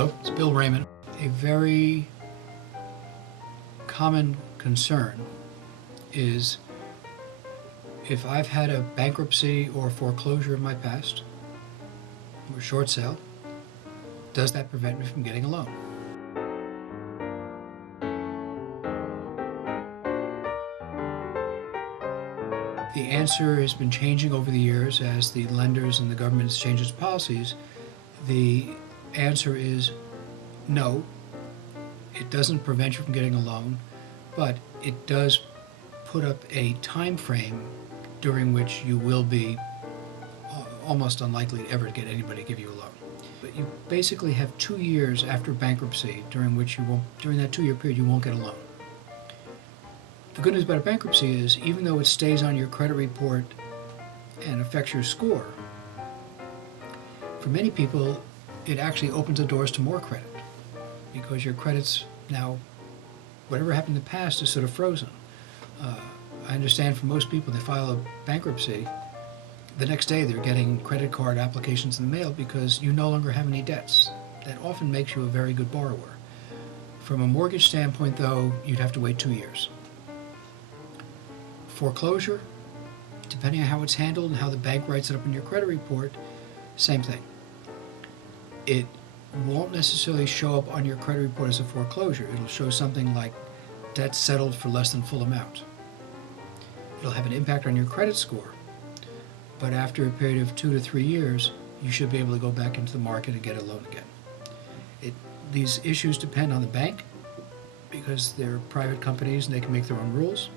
Hello, it's Bill Rayman. A very common concern is if I've had a bankruptcy or foreclosure in my past, or short sale, does that prevent me from getting a loan? The answer has been changing over the years as the lenders and the government has changed its policies. The answer is no. It doesn't prevent you from getting a loan, but it does put up a time frame during which you will be almost unlikely ever to get anybody to give you a loan. But you basically have 2 years after bankruptcy during that 2-year period you won't get a loan. The good news about a bankruptcy is even though it stays on your credit report and affects your score, for many people it actually opens the doors to more credit because your credit's now, whatever happened in the past is sort of frozen. I understand for most people, they file a bankruptcy, the next day they're getting credit card applications in the mail because you no longer have any debts. That often makes you a very good borrower. From a mortgage standpoint, though, you'd have to wait 2 years. Foreclosure, depending on how it's handled and how the bank writes it up in your credit report, same thing. It won't necessarily show up on your credit report as a foreclosure. It'll show something like debt settled for less than full amount. It'll have an impact on your credit score, but after a period of 2 to 3 years, you should be able to go back into the market and get a loan again. These issues depend on the bank because they're private companies and they can make their own rules.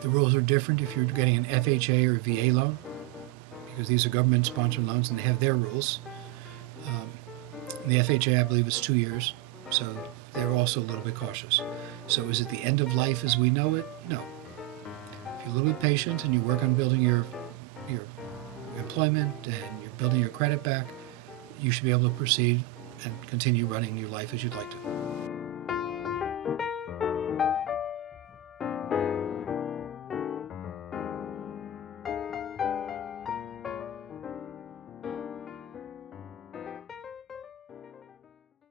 The rules are different if you're getting an FHA or VA loan because these are government-sponsored loans and they have their rules. In the FHA, I believe it's 2 years, so they're also a little bit cautious. So is it the end of life as we know it? No. If you're a little bit patient and you work on building your employment and you're building your credit back, you should be able to proceed and continue running your life as you'd like to.